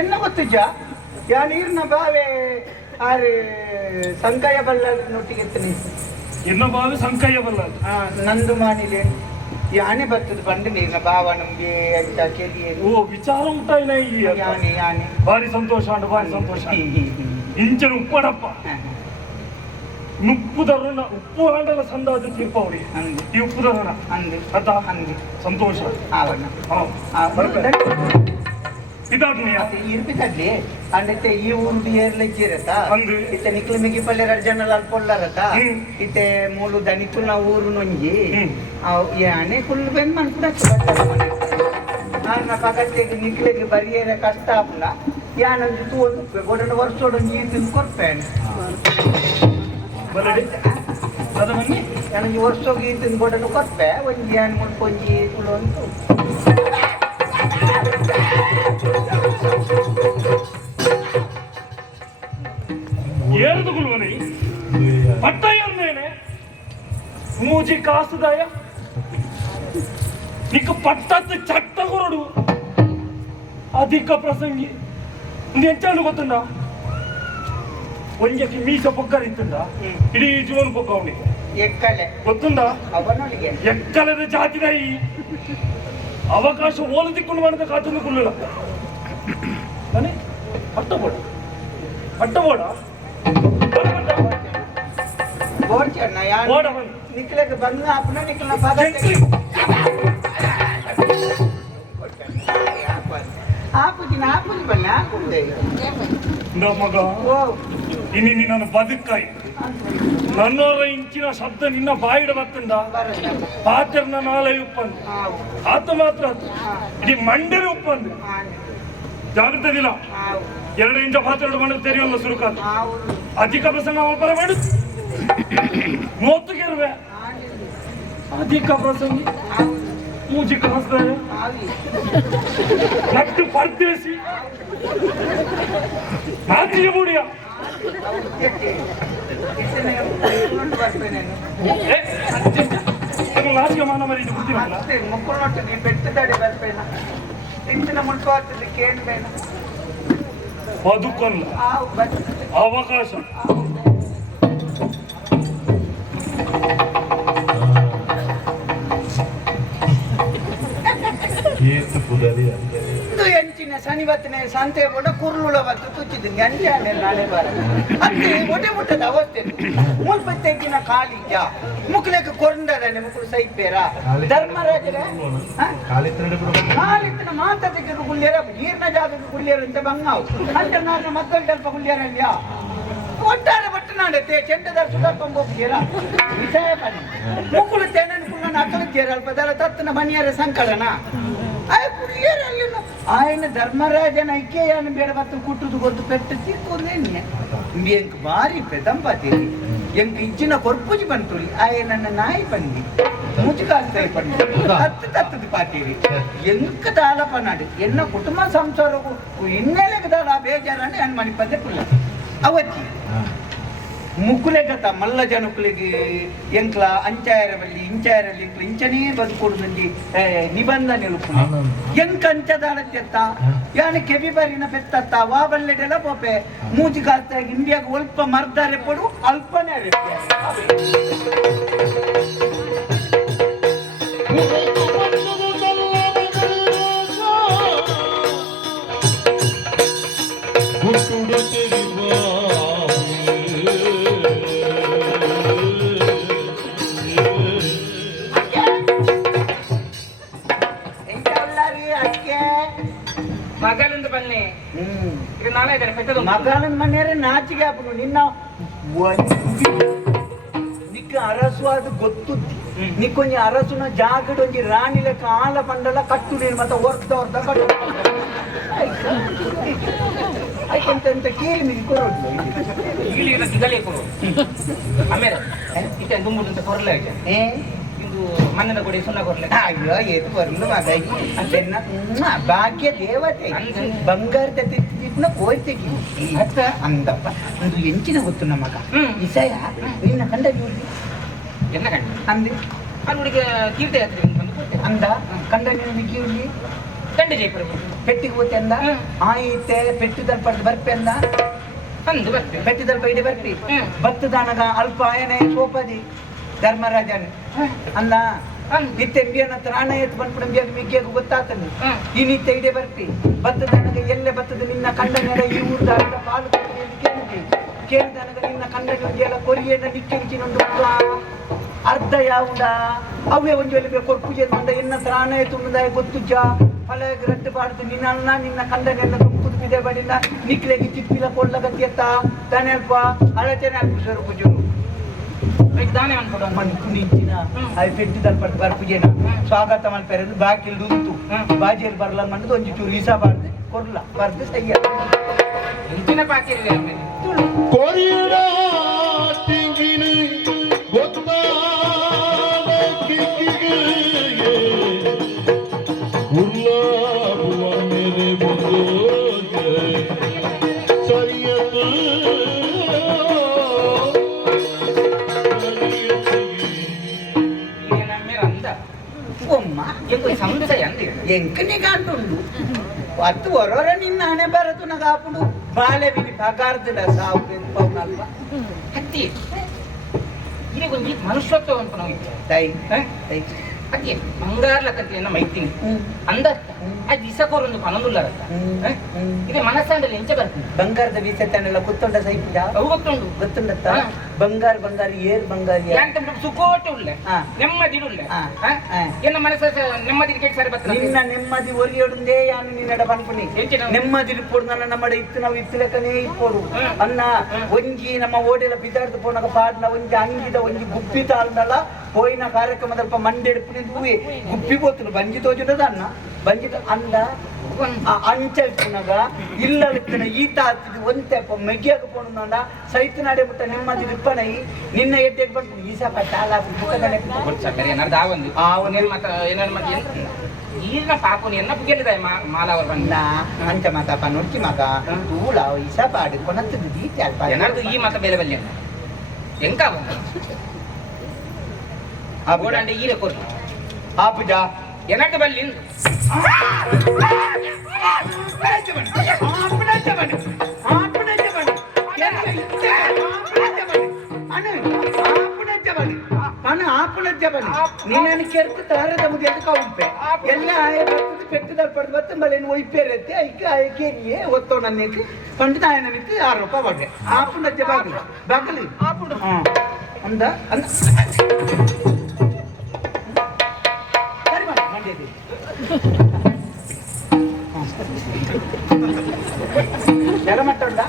ಎನ್ನ ಗೊತ್ತುಜ ಯಾ ನೀರಿನ ಬಾವೆ ಆರು ಸಂಕಯ್ಯ ಬಲ್ಲೊಟ್ಟಿಗೆ ಎನ್ನ ಬಾವೆ ಸಂಕಯ್ಯ ಬಲ್ಲ ನಂದು ಮಾಡಿಲೆ ಯಾನೆ ಬರ್ತದೆ ಬಂದು ನೀರಿನ ಭಾವ ನಮ್ಗೆ ಅಂತ ಕೇಳಿ ಓ ವಿಚಾರ ಉಂಟಾಯಿನ ಯಾನೆ ಯಾನೆ ಭಾರಿ ಸಂತೋಷ ಅಂಡ ಭಾರಿ ಸಂತೋಷ ಇಂಚನ ಉಪ್ಪಡಪ್ಪ ನುಪ್ಪುದರನ ಉಪ್ಪು ಆಂಡಲ ಸಂದಾದ ತೀರ್ಪವಳಿ ಈ ಉಪ್ಪುದರನ ಅದ ಸಂತೋಷ ಇರ್ಪಿತಡ್ಲಿ ಅಂದತ್ತೆ ಈ ಊರು ಏರ್ಲಿಕ್ಕಿರತ್ತ ಇತ್ತೆ ನಿಕ್ಲು ಮಿಗಿ ಪಲ್ಲೆ ರಜನಲ್ ಅಲ್ಪೊಳ್ಳರತ್ತ ಇತ್ತೆ ಮೂಲು ದನಿಕುಲ್ನ ಊರು ನೊಂಜಿ ಯಾನೆ ಕುಲ್ ಬೆನ್ ಮನ್ಪುಡ ನನ್ನ ಪಕ್ಕಕ್ಕೆ ನಿಕ್ಲಿಗೆ ಬರಿಯರ ಕಷ್ಟ ಆಪುಲ ಯಾನೊಂದು ತೂದು ಗೊಡನ ವರ್ಷೋಡೊಂದು ಈ ತಿಂದು ಕೊಡ್ಪೇನೆ ನನಗೆ ವರ್ಷೋಗಿ ಈ ತಿಂದು ಗೊಡನ ಕೊಡ್ಪೆ ಒಂಜಿ ಯಾನ್ ಮುಡ್ಕೊಂಜಿ ಕುಲು ಅಂತ ఏరుదు గుల్వని పట్టయ్యనే మూజి కాసుదాయ నీకు పట్టత్తు చట్టగురుడు అధిక ప్రసంగి ಎಂಚಾನು ಗೊತ್ತುಂಡ ಒಂಜಕ್ಕೆ ಮೀಸ ಪೊಕ್ಕರಿತ್ತುಂಡ ಇಡೀ ಜೀವನ ಪೊಕ್ಕ ಅವನಿಗೆ ಎಕ್ಕಲೆ ಗೊತ್ತುಂಡ ಅವನೊಳಗೆ ಎಕ್ಕಲದ ಜಾತಿನ ಈ ಅವಕಾಶ ಓಲದಿಕ್ಕೊಂಡು ಮಾಡಿದ ಕಾತನ್ನು ಕುಲ್ಲ ಮನೆ ಪಟ್ಟಬೋಡ ಪಟ್ಟಬೋಡ ಬೋರ್ಡ್ ಚೆನ್ನ ಯಾರು ನಿಕ್ಲೆಗೆ ಬಂದ ಅಪ್ಪನ ನಿಕ್ಲ ಪದ ಆಪುದಿನ ಆಪುದಿ ಬಲ್ಲ ಆಪುದೆ ಮಗ ಇನ್ನು ನಿನ್ನ ಬದುಕಾಯಿ ನನ್ನೋರ ಇಂಚಿನ ಶಬ್ದ ನಿನ್ನ ಬಾಯಿಡ ಬತ್ತಂಡ ಪಾತ್ರನ ನಾಳೆ ಉಪ್ಪಂದು ಆತ ಮಾತ್ರ ಇಡೀ ಮಂಡ್ಯದ ಉಪ್ಪಂದು ಜಾಗ್ರತದಿಲ್ಲ 2 ಇಂಚ ಪಾತ್ರೆ ಮಾಡಿ ತೆರೆಯಲ್ಲ ಸುರುಕಾತ ಅಧಿಕ ಪ್ರಸಂಗ ಅವಲ್ಪರ ಮಾಡು 30 ಗೆರುವೆ ಅಧಿಕ ಪ್ರಸಂಗ ಮೂಜಿ ಕಾಸ್ತಾರೆ ನಟ್ಟು ಪರ್ದೇಸಿ ನಾಚಿಗೆ ಬೂಡಿಯ ನಾಚಿಗೆ ಮಾನ ಮರಿ ಗೊತ್ತಿರಲ್ಲ ಮುಕ್ಕಳೊಟ್ಟಿಗೆ ಬೆಟ್ಟದಾಡಿ ಬರ್ಬೇನ ಇಂಚಿನ ಮುಳ್ಕೋತದೆ ಕೇಳ್ಬೇನ ಬದುಕಲ್ಲ ಅವಕಾಶ ಎಂಚಿನ ಶನಿವತ್ತನೇ ಸಂತೆ ಕೂಡ ಕುರುಳ ಬತ್ತು ತುಚ್ಚಿದ್ದು ಗಂಜಾನೆ ನಾಳೆ ಬಾರ ಅದೇ ಒಡೆ ಮುಟ್ಟದ ಅವಸ್ಥೆ ಮುಲ್ಪತ್ತೆಗಿನ ಕಾಲಿಜ ಮುಕ್ಲೆಕ್ಕೆ ಕೊಂಡರನೆ ಮುಕ್ಕಳು ಸೈಪೇರ ಧರ್ಮರಾಜರ ಕಾಲಿತ್ತನ ಮಾತದಕ್ಕೆ ಗುಳ್ಳಿಯರ ನೀರ್ನ ಜಾಗಕ್ಕೆ ಗುಳ್ಳಿಯರ ಅಂತ ಬಂಗಾವು ಅಂತ ನಾನು ಮಕ್ಕಳು ಸ್ವಲ್ಪ ಗುಳ್ಳಿಯರಲ್ಯಾ ಒಟ್ಟಾರೆ ಬಟ್ಟು ನಾಡತ್ತೆ ಚೆಂಡದಾರ ಸುಧಾರ್ಕೊಂಡು ಹೋಗ್ತೀರಾ ವಿಷಯ ಬನ್ನಿ ಮುಕ್ಕಳು ತೆನನ್ ಕುಳ್ಳನ ಅಕ್ಕಲಿದ್ದೀರ ಅಲ್ಪ ದರ ತತ್ತನ ಮನೆಯರ ಸಂಕಲನ ಕುಳ್ಳಿಯರಲ್ಲಿ ఆయన ధర్మరాజన ఐక్యాన్ని బేడబత్తు కుట్టుదు గొంతు పెట్టి తీర్కొందేని ఎంకు భారీ పెదంపతిరి ఎంకు ఇచ్చిన కొర్పుజి పంతులి ఆయన నాయి పంది మూచికాస్తాయి పండి తత్తది పాతిరి ఎంక తాళ పన్నాడు ఎన్న కుటుంబ సంసారకు ఇన్నేళ్ళకి తాళ బేజారని ఆయన మన పద్ధతుల అవచ్చి ಮುಕ್ಕುಲೆ ಗತ ಮಲ್ಲ ಜನಕ್ಕಳಿಗೆ ಎಂಕ್ಲ ಅಂಚಾಯರವಲ್ಲಿ ಇಂಚಾಯರಲ್ಲಿ ಇಂಚನೇ ಬದುಕೊಡುದಲ್ಲಿ ನಿಬಂಧ ನಿಲುಪುನೆ ಎಂಕ ಅಂಚದಾಡತ್ತೆತ್ತ ಯಾನ ಕೆವಿ ಬಾರಿನ ಪೆತ್ತತ್ತ ವಾ ಬಲ್ಲೆಡೆಲ್ಲ ಪೋಪೆ ಮೂಜಿ ಕಾಸ್ತಾಗಿ ಇಂಡಿಯಾಗ ಒಲ್ಪ ಮರ್ದಾರೆ ಪಡು ಅಲ್ಪನೇ ಮಗನ ಮನೆಯರೆ ನಾಚಿಗೆ ಹಾಪನು ನಿನ್ನ ನಿಕ್ಕ ಅರಸು ಅದು ಗೊತ್ತುದ್ದಿ ನಿಕ್ಕೊಂಜಿ ಅರಸುನ ಜಾಗಡೊಂಜಿ ರಾಣಿ ಲೆಕ್ಕ ಆಲ ಪಂಡಲ ಕಟ್ಟು ನೀನು ಮತ್ತೆ ಹೊರ್ದ ಕಟ್ಟು ಆಯ್ತಂತ ಕೇಳಿ ನಿಮಗೆ ಕೊಡೋದು ಆಮೇಲೆ ಇತ್ತೆ ದುಂಬುಡು ಕೊರಲೆ ಮಣ್ಣದ ಕೊಡಿ ಸುಣ್ಣ ಕೊರಲೆ ಅಯ್ಯೋ ಎದು ಬರ್ಲು ಮಗಾಗಿ ಅಂತೆನ್ನ ಭಾಗ್ಯ ದೇವತೆ ಬಂಗಾರದ ತಿನ್ನ ಕೋಯ್ತೆಗಿ ಅತ್ತ ಅಂದಪ್ಪ ಒಂದು ಎಂಚಿನ ಗೊತ್ತು ನಮ್ಮ ಮಗ ವಿಷಯ ನಿನ್ನ ಕಂಡ ಎನ್ನ ಕಂಡ ಅಂದೆ ಹುಡುಗ ಕೀರ್ತಿ ಅಂದ ಕಂಡ ನಿನ್ನ ಮಿಗಿಯುಳ್ಳಿ ದಂಡ ಜೈಪುರ ಪೆಟ್ಟಿಗೆ ಹೋತೆ ಅಂದ ಆಯ್ತೆ ಪೆಟ್ಟಿದಲ್ಲಿ ಪಡೆದು ಬರ್ಪೆ ಅಂದ ಅಂದು ಬರ್ತೀವಿ ಪೆಟ್ಟಿದಲ್ಲಿ ಬೈಡಿ ಬರ್ಪಿ ಬತ್ತದಾನಗ ಅಲ್ಪ ಆಯನೆ ಸೋಪದಿ ಧರ್ಮರಾಜನ್ ಅಂದ ನಿತ್ತೆಂಬಿಯನ್ನ ತ್ರಾಣ ಎತ್ತು ಬಂದ್ಬಿಡ ಮಿಗ್ಗಿಯಾಗ ಗೊತ್ತಾತನು ಈ ನಿತ್ಯ ಇಡೆ ಬರ್ತಿ ಬತ್ತದನಗ ಎಲ್ಲೆ ಬತ್ತದ ನಿನ್ನ ಕಂಡನೆಲ್ಲ ಈ ಊರ್ದ ಅರ್ಧ ಪಾಲು ಕೇಳಿದನಗ ನಿನ್ನ ಕಂಡನೆ ಎಲ್ಲ ಕೊರಿಯನ್ನ ನಿಕ್ಕಿಂಚಿನೊಂದು ಅರ್ಧ ಯಾವುಡ ಅವೇ ಒಂದು ಎಲ್ಲಿ ಬೇಕು ಪೂಜೆ ಮಂದ ಎನ್ನ ತ್ರಾಣ ಎತ್ತುಂದಾಯ ಗೊತ್ತುಜ್ಜ ಫಲಗ ರದ್ದು ಬಾಡ್ದು ನಿನ್ನ ನಿನ್ನ ಕಂಡನೆಲ್ಲ ತುಂಬುದು ಬಿದೆ ಬಡಿನ ನಿಕ್ಲೆಗೆ ಚಿಪ್ಪಿಲ ಕೊಳ್ಳ ಗತಿಯತ್ತ ತಾನೆಲ್ಪ ಅಳಚನೆ ಅಲ್ಪ ಸ್ವರೂಪ ಜೋರು ದಾನೆ ಅನ್ಕೊಡ ಮನ್ಕು ನಿಂಚಿನ ಅవి ಪೆಟ್ಟಿದಲ್ಲಿ ಪಟ್ಟು ಬರ್ಪುಜೇನ ಸ್ವಾಗತ ಮಲ್ಪೆರದು ಬಾಕಿಲ್ ಉಂಟು ಬಾಜಿಯಲ್ಲಿ ಬರಲ್ಲ ಮಣ್ಣದು ಒಂಜಿ ಚೂರು ಈಸ ಬಾರ್ದು ಕೊರ್ಲ ಬರ್ದು ಸಯ್ಯ ಇಂಚಿನ ಪಾಕಿರ್ಲಿ ಕೊರಿಯಡ ತಿಂಗಿನ ಗೊತ್ತಾದ ಕಿಕ್ಕಿಗೆ ಉಲ್ಲಾಬುವ ಮೇಲೆ ಬಂದೋಗೆ ಸರಿಯತ್ತು ಒಮ್ಮ ಸಂಶಯ ಅಂದ ಎಂಕನಿಗೆ ಅಂಟುಂಡು ಅತ್ತು ಹೊರವರ ನಿನ್ನ ಹಣೆ ಬರದು ನಗಾಪುಡು ಬಾಲೆ ಬಿನಿ ಬಗಾರ್ದಿಲ್ಲ ಸಾವು ಪೌನಲ್ವ ಹತ್ತಿ ಈಗ ಒಂದು ಮನುಷ್ಯತ್ವ ಅಂತ ನಾವು ತಾಯಿ ತಾಯಿ ಅದೇ ಬಂಗಾರ ಕಥೆಯನ್ನ ಮೈತೀನಿ ಅಂದ ಅದು ಇಸಕೋರೊಂದು ಪನೊಂದುಲ್ಲಾರ ಇದೆ ಮನಸ್ಸಂಡಲ್ಲಿ ಎಂಚ ಬರ್ತದೆ ಬಂಗಾರದ ಬೀಸತ್ತನ್ನೆಲ್ಲ ಕುತ್ತೊಂಡ ಸೈಪಿದ ಅವು ಗೊತ್ತುಂಡು ಗೊತ್ತುಂಡತ್ತ ಬಂಗಾರ ಬಂಗಾರ ಏರ್ ಬಂಗಾರ ಯಾಂತ ಸುಕೋಟೆ ಉಳ್ಳೆ ನೆಮ್ಮದಿ ಉಳ್ಳೆ ಎನ್ನ ಮನಸ್ಸ ನೆಮ್ಮದಿ ಕೆಟ್ಟ ಸರಿ ಬರ್ತದೆ ನಿನ್ನ ನೆಮ್ಮದಿ ಒರಿಯೋಡುಂದೇ ಯಾನು ನಿನ್ನಡ ಪನ್ಪುನಿ ನೆಮ್ಮದಿ ಇಪ್ಪೋಡು ನನ್ನ ನಮ್ಮಡ ಇತ್ತು ನಾವು ಇತ್ತಲಕನೇ ಇಪ್ಪೋಡು ಅನ್ನ ಒಂಜಿ ನಮ್ಮ ಓಡೆಲ್ಲ ಬಿದ್ದಾಡ್ದು ಪೋನಾಗ ಪಾಡ್ನ ಒಂಜಿ ಅಂಗಿದ ಒಂಜಿ ಗುಪ್ಪಿ ತಾಳ್ನಲ್ಲ ಹೋಯಿನ ಕಾರ್ಯಕ್ರಮದಲ್ಪ ಮಂಡೆಡ್ಪು ಹೂವೆ ಗುಪ್ಪಿ ಗೋತುಲು ಬಂಜಿ ತೋಜುಂಡದ ಅನ್ನ ಬಂಜಿದ ಅಂದ ಅಂಚ ಪುನಗ ಇಲ್ಲದ ಈತ ಹತ್ತಿದ ಒಂತೆಪ್ಪ ಮೆಗ್ಗಿಯಾಗ ಪೋಣ ಸೈತ ನಾಡೆ ಮುಟ್ಟ ನೆಮ್ಮದಿ ರಿಪ್ಪನೈ ನಿನ್ನ ಎಡ್ಡೆಗೆ ಬಂದು ಈಸಪ ಚಾಲ ಈರಿನ ಪಾಪುನಿ ಎನ್ನ ಪುಗೆಲಿದ ಮಾಲಾವರ್ ಬಂದ ಅಂಚ ಮಾತಪ್ಪ ನೊಡ್ಚಿ ಮಗ ತೂಳ ಈಸಪ ಆಡಿ ಕೊನತ್ತದು ದೀತಿ ಅಲ್ಪ ಏನಾದ್ರು ಈ ಮಾತ ಬೇರೆ ಬಲ್ಯ ಎಂಕ ಆ ಗೋಡಂಡೆ ಈರೆ ಕೊರ್ಲಿ ಆಪುಜ ಎನ್ನಟ್ಟು ಬಲ್ಲಿ ನೀನು ಕೆರ್ತು ತಾರದ ಮುದಿ ಅಂತ ಕೌಂಪೆ ಎಲ್ಲ ಆಯ ಬರ್ತದೆ ಪೆಟ್ಟದಲ್ಲಿ ಪಡೆದು ಬತ್ತು ಮಳೆಯನ್ನು ಒಯ್ಪೇರತ್ತೆ ಐಕೆ ಆಯ್ಕೆರಿಯೇ ಒತ್ತೋ ನನ್ನಕ್ಕೆ ಪಂಡ ನಾಯನಕ್ಕೆ ಆರೋಪ ಬಡ್ಡೆ ಆಪುನಜ್ಜ ಬಾಗಿಲು ಬಾಗಿಲು ಆಪುಡು ಅಂದ ಅಂದ ಜಲಮಟ್ಟ ಉಂಟಾ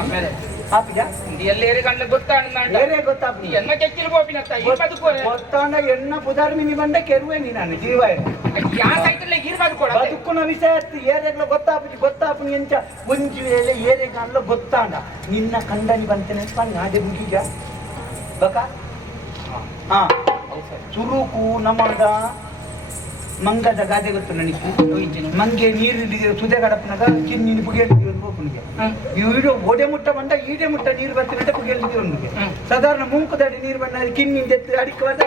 ಆಮೇಲೆ ಆಪಿಜ ಎಲ್ಲೇರಿ ಗಂಡ ಗೊತ್ತಾಂಡ ಬೇರೆ ಗೊತ್ತಾಪಿ ಎನ್ನ ಕೆಕ್ಕಿಲು ಗೋಪಿನತ್ತ ಈ ಬದುಕೋರೆ ಗೊತ್ತಾಂಡ ಎನ್ನ ಪುದಾರ್ಮಿನಿ ಬಂಡ ಕೆರುವೆ ನೀ ನಾನು ಜೀವ ಯಾ ಸೈತಲ್ಲೇ ಗೀರ್ ಬದುಕೋಡ ಬದುಕುನ ವಿಷಯ ಏರೆಗ್ಲ ಗೊತ್ತಾಪಿ ಎಂಚ ಒಂಜಿ ವೇಳೆ ಏರೆಗಲ್ಲ ಗೊತ್ತಾಂಡ ನಿನ್ನ ಕಂಡನಿ ಬಂತೇನೆ ನಾಡೆ ಮುಗಿಜ ಬಕ ಹಾ ಚುರುಕು ನಮದ ಮಂಗದ ಗಾದೆ ಗೊತ್ತು ನನಗೆ ಮಂಗೆ ನೀರು ಸುದೆ ಗಡಪನಾಗ ನೀನು ಪುಗಿಯಲ್ಲಿಗೆ ಹೋಗ್ನಿಗೆ ಈಡು ಓಡೆ ಮುಟ್ಟ ಬಂಡ ಈಡೆ ಮುಟ್ಟ ನೀರು ಬರ್ತಿನಂటే ಪುಗಿಯಲ್ಲಿಗೆ ಒಂದಿಗೆ ಸಾಧಾರಣ ಮುಂಕುದಡಿ ನೀರು ಬಂದ ಕಿನ್ನಿಂದ ಅಡಿಕವಾದ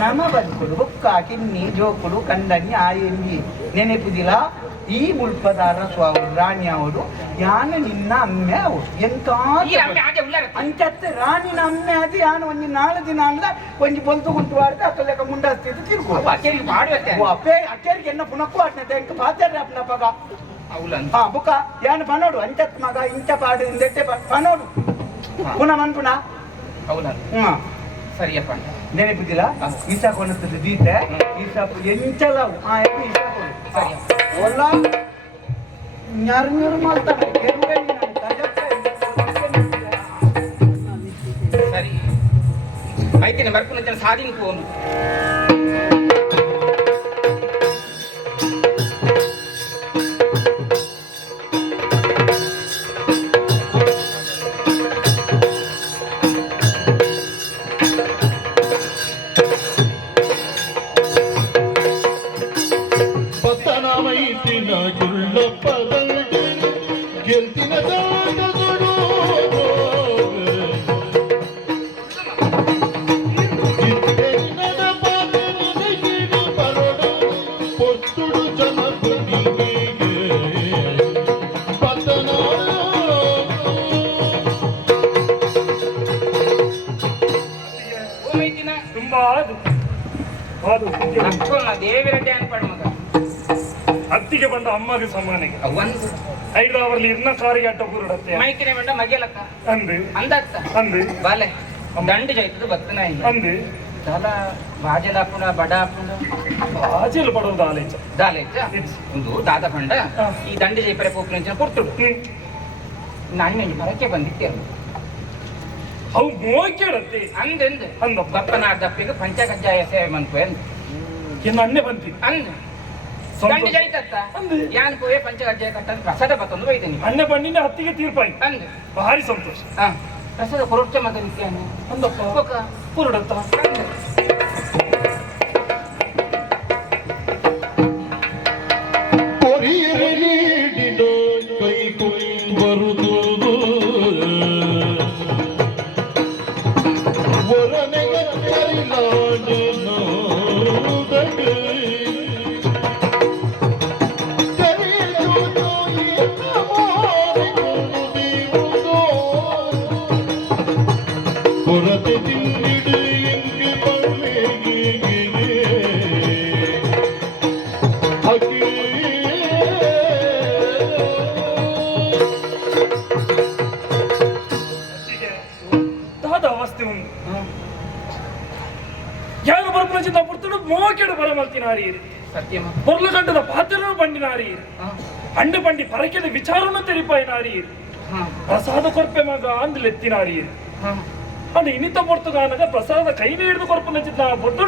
ನಮ ಬದುಕುಡು ಬೊಕ್ಕ ಕಿನ್ನಿ ಜೋಕುಡು ಕಂಡನಿ ಆಯಂಗಿ ನೆನೆಪುದಿಲ್ಲ ಈ ಮುಲ್ಪದಾರ ಸ್ವಾವರು ರಾಣಿ ಅವರು ಯಾನ ನಿನ್ನ ಅಮ್ಮೆ ಅವರು ಎಂತ ಅಂಚತ್ತೆ ರಾಣಿನ ಅಮ್ಮೆ ಅದು ಯಾನು ಒಂಜಿ 4 ದಿನ ಅಂದ ಒಂಜಿ ಬೊಲ್ತು ಗುಂಟು ಆಡ್ದೆ ಅಕ್ಕಲೆಕ್ಕ ಮುಂಡಾಸ್ತಿದ್ದು ತಿರುಗು ಅಕ್ಕೇರಿಗೆ ಎನ್ನ ಪುನಕ್ಕು ಆಡ್ನೈತೆ ಎಂಕ ಪಾತ್ರೆ ಅಪ್ಪನ ಪಗ ಹಾ ಬುಕ್ಕ ಯಾನು ಪನೋಡು ಅಂಚತ್ ಮಗ ಇಂಚ ಪಾಡು ಇಂದೆಟ್ಟೆ ಪನೋಡು ಪುನಃ ಮನ್ಪುಣ ಹ್ಞೂ ಸರಿಯಪ್ಪ ನೆನಪಿದ್ದಿಲ್ಲ ಈಸಾ ಕೊನಸ್ತದೆ ದೀತೆ ಈಸಾ ಎಂಚಲವು ಆ ಈಸಾ ಒಲ್ಲ ಞರು ಮಾಡ್ತಾನೆ ಸರಿ ಆಯ್ತೇನೆ ಬರ್ಕೊಂಡು ಸಾಧಿನ ಫೋನ್ ದೇವರ ಧ್ಯಾನ ಪಡು ಮಗ ಅತ್ತಿಗೆ ಬಂದ ಅಮ್ಮಗೆ ಸಮಾನಿಗೆ ಒಂದು 5 ಅವರ್ಲಿ ಇನ್ನ ಕಾರಿಗೆ ಅಡ್ಡ ಕೂರಡತ್ತೆ ಮೈಕಿನ ಬಂಡ ಮಗೆಲಕ್ಕ ಅಂದು ಅಂದತ್ತ ಅಂದು ಬಾಲೆ ದಂಡು ಜೈತದ ಬತ್ತನ ಇಲ್ಲ ಅಂದು ದಾಲ ಬಾಜಲ ಹಾಪುಂಡ ಬಡ ಹಾಪುಂಡ ಆಚೆಲು ಪಡೋದು ಆಲೋಚ ದಾಲೇಜ ಒಂದು ದಾದ ಪಂಡ ಈ ದಂಡು ಜೈಪರೆ ಪೋಪಿನ ಕೊಡ್ತುಡು ನಾನು ಹೊರಕ್ಕೆ ಬಂದಿದ್ದೆ ಅವು ಮೋಕೆಡತ್ತೆ ಅಂದೆಂದು ಅಂದಪ್ಪ ಬಪ್ಪನಾಡ ದಪ್ಪಿಗೆ ಪಂಚಕಜ್ಜಾಯ ಸೇವೆ ಮನ್ಪು ಎಂದು ಇನ್ನು ಅನ್ನೆ ಬಂತಿ ಅಂದ ದಂಡು ಜೈತತ್ತ ಅಂದು ಯಾನ್ ಪೋಯೆ ಪಂಚಕಜ್ಜಾಯ ಕಟ್ಟಂತ ಪ್ರಸಾದ ಬತ್ತೊಂದು ಬೈತೀನಿ ಅನ್ನೆ ಬಂದಿನ ಹತ್ತಿಗೆ ತೀರ್ಪಾಯ್ತು ಅಂದು ಭಾರಿ ಸಂತೋಷ ಪ್ರಸಾದ ಕೊರೊಚ್ಚ ಮಗ ನಿತ್ಯಾನೆ ಅಂದಪ್ಪ ಕೂರಡತ್ತ ಕೊರಿಯರೆ ನೀಡಿದ ಕೈ ಬರುವುದು ಒರನೆಗೆ ಕರಿಲಾಡೆ ನೋದಗೆ ಕರೆಯುವುದು ಇನ್ನ ಮೋರಿಕೊಳ್ಳುವುದೋ ಕೊರತೆ ತಿಂದಿಡು ಎಂಗೆ ಬಳ್ಳೆಗೆ ದಾದ ಅವಸ್ಥೆ ಉಂಟು ಯಾರು ಬರ್ಪುನಚಿಂದ ಪುರ್ತುಡು ಮೋಕೆಡು ಬರಮಲ್ತಿನಾರಿ ಸತ್ಯಮ பொருள் கண்டத பாத்திரನು ಬಂಡಿನಾರಿ ಅಂಡು ಬಂಡಿ ಪರಕೆದ ವಿಚಾರನು ತೆರಿಪಾಯಿನಾರಿ ಪ್ರಸಾದ ಕೊರ್ಪೆ ಮಗ ಅಂದ್ಲೆತ್ತಿನಾರಿ ಅದು ಇನ್ನಿತ ಪೊರ್ತುಗಾನಗ ಪ್ರಸಾದ ಕೈ ಹಿಡಿದು ಕೊರ್ಪು ನಚ್ಚಿದ್ದ ಬೊಡ್ಡು